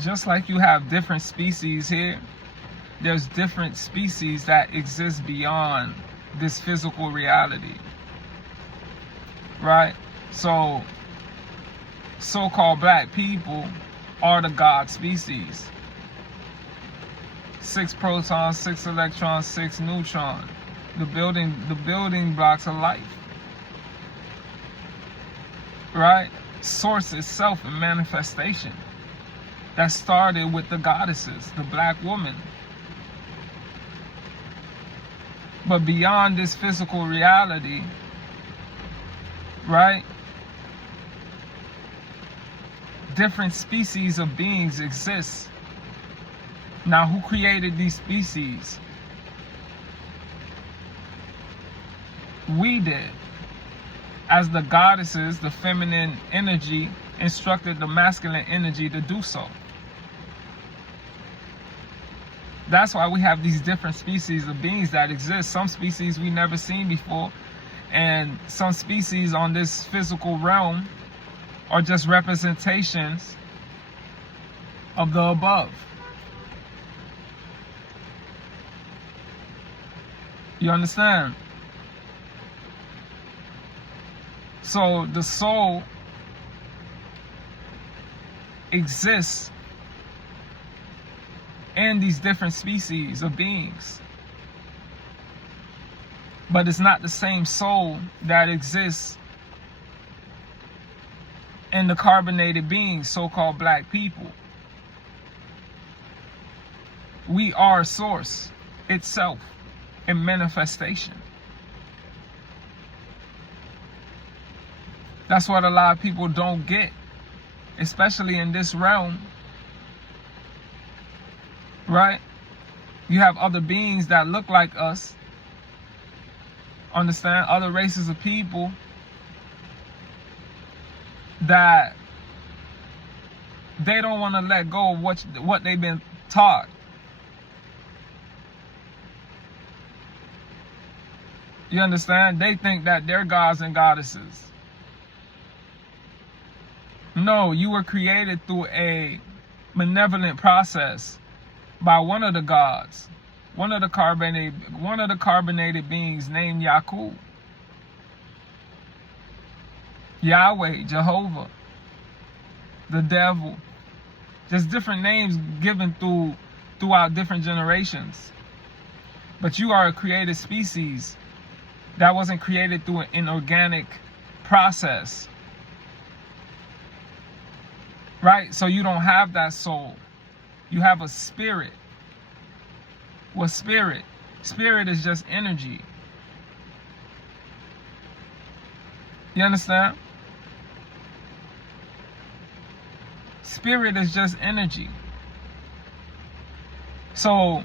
Just like you have different species here, there's different species that exist beyond this physical reality, right? So, so-called black people are the God species. 6 protons, 6 electrons, 6 neutrons. The building blocks of life, right? Source itself and manifestation. That started with the goddesses, the black woman. But beyond this physical reality, right? Different species of beings exist. Now, who created these species? We did. As the goddesses, the feminine energy instructed the masculine energy to do so. That's why we have these different species of beings that exist. Some species we never seen before, and some species on this physical realm are just representations of the above. You understand? So the soul exists in these different species of beings. But it's not the same soul that exists in the carbonated beings, so-called black people. We are source itself in manifestation. That's what a lot of people don't get, especially in this realm, right? You have other beings that look like us, understand? Other races of people that they don't want to let go of what they've been taught. You understand? They think that they're gods and goddesses. No, you were created through a malevolent process by one of the gods, one of the carbonated beings named Yakub, Yahweh, Jehovah, the devil. Just different names given throughout different generations. But you are a created species that wasn't created through an inorganic process. Right? So you don't have that soul. You have a spirit. What's spirit? Spirit is just energy. You understand? Spirit is just energy. So,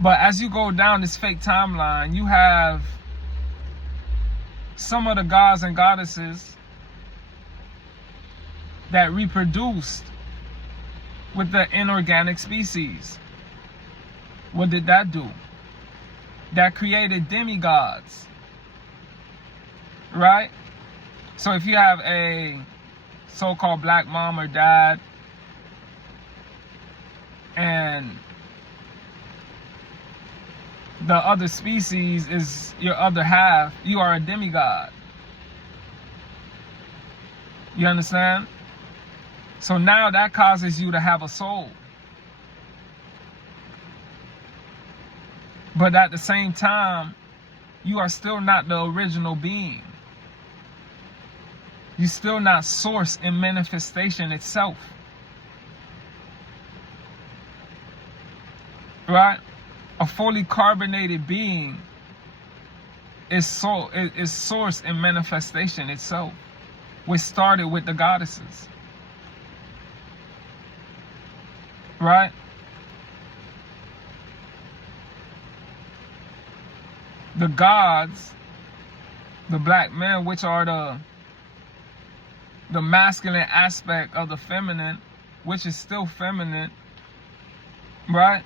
but as you go down this fake timeline, you have some of the gods and goddesses that reproduced with the inorganic species. What did that do? That created demigods, right? So if you have a so-called black mom or dad, and the other species is your other half, you are a demigod. You understand? So now that causes you to have a soul. But at the same time, you are still not the original being. You're still not source in manifestation itself. Right? A fully carbonated being is source in manifestation itself, which started with the goddesses. Right? The gods, the black men, which are the masculine aspect of the feminine, which is still feminine, right?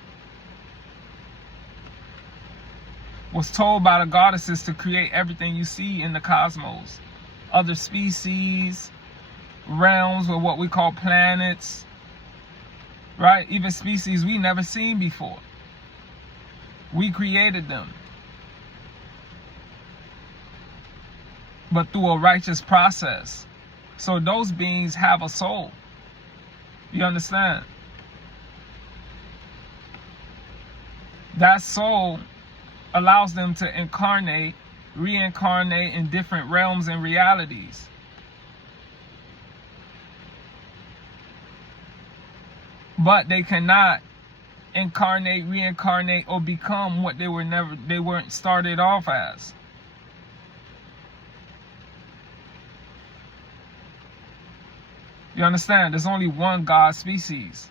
Was told by the goddesses to create everything you see in the cosmos. Other species, realms, or what we call planets, right? Even species we never seen before. We created them. But through a righteous process. So those beings have a soul. You understand? That soul allows them to incarnate, reincarnate in different realms and realities. But they cannot incarnate, reincarnate, or become what they weren't started off as. You understand? There's only one God species.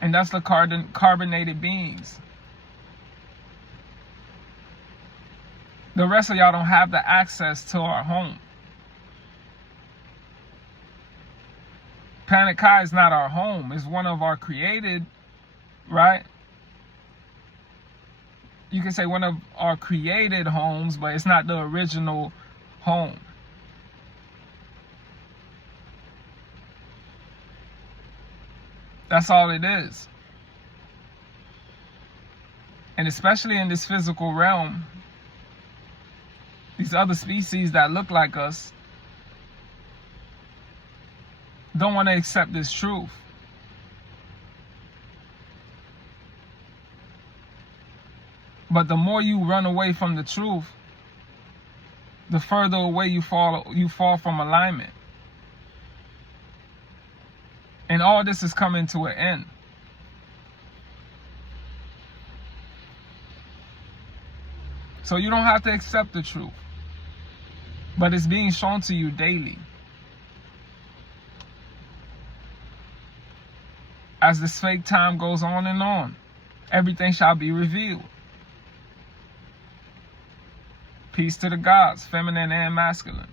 And that's the carbonated beings. The rest of y'all don't have the access to our home. Planet Kai is not our home. It's one of our created, right? You can say one of our created homes, but it's not the original home. That's all it is. And especially in this physical realm, these other species that look like us don't want to accept this truth. But the more you run away from the truth, the further away you fall from alignment. And all this is coming to an end. So you don't have to accept the truth. But it's being shown to you daily. As this fake time goes on and on, everything shall be revealed. Peace to the gods, feminine and masculine.